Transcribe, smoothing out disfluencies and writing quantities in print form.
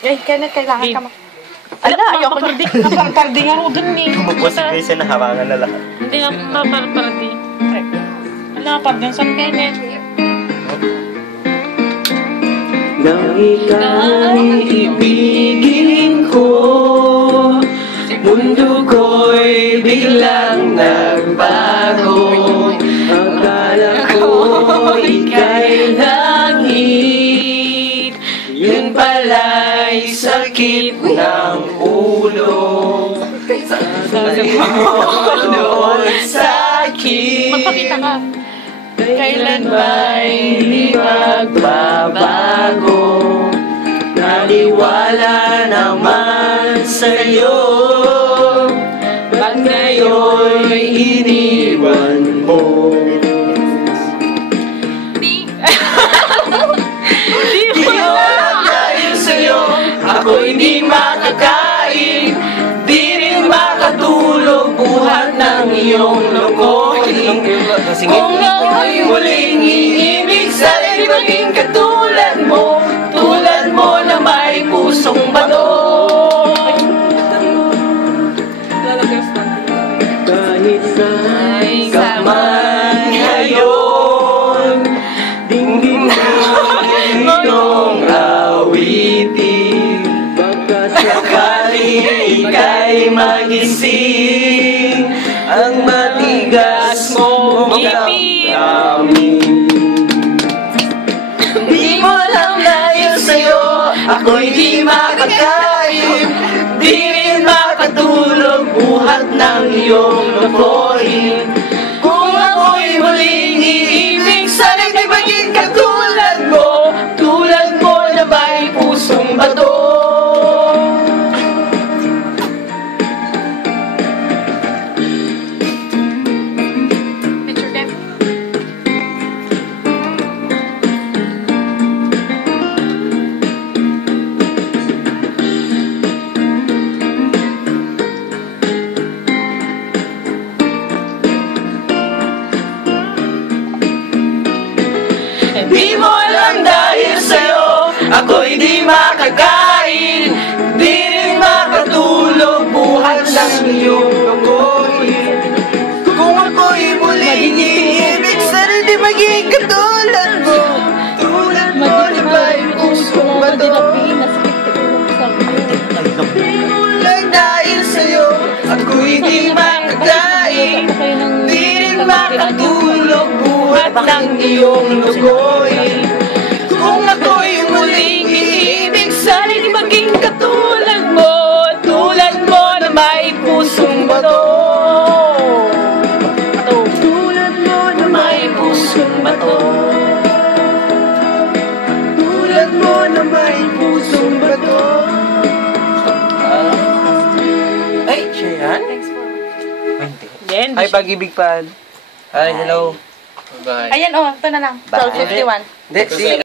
Kenneth, kailangan ka Ala, ayoko na. Napaparding ako dun eh. Tumapos si Grace na harangan na lahat. Hindi na napaparding. Ala, pardon sa Kenneth. Nang ika'y ibigin ko, mundo ko'y biglang nagbago. Akala ko ika'y langit, yun pala'y sakit ng ulo. Sabi mo noon sa'kin, Magpakita ka. kailan ba'y di magbabago? Naniwala naman sa'yo, ba't ngayon'y iniwan mo? Di Di lang dahil sa'yo, ako'y di makakain, di rin makatulog buhat ng iyong lokohin. Kung ako'y muling iibig, sana'y maging katulad mo na may pusong bato. Kahit saan ka man ngayon, dinggin mo itong awitin. Baka sakaling ika'y magising, ang matigas mong damdamin. Di mo lang dahil sa'yo, ako'y di makakain, di rin makatulog buhat ng iyong lokohin. Kung ako'y muling iibig, sana'y di maging katulad mo na may pusong bato. picture them. Di mo alam dahil sa'yo, ako'y di makakain, di rin makatulog buhat ng iyong lokohin. Kung ako'y muling iibig, sana'y di maging katulad mo na may pusong bato. Di mo lang dahil sa'yo, ako'y di makakain, di rin makatulog buhat ng iyong lokohin. Kung ako'y muling iibig, sana'y di maging katulad mo na may pusong bato. Tulad mo na may pusong bato. Tulad mo na may pusong bato. Ay, siya yan? Then, Hi, Pag-ibig Pan. Hi, hello. Ayan, ito na lang. 12:51. Hindi, si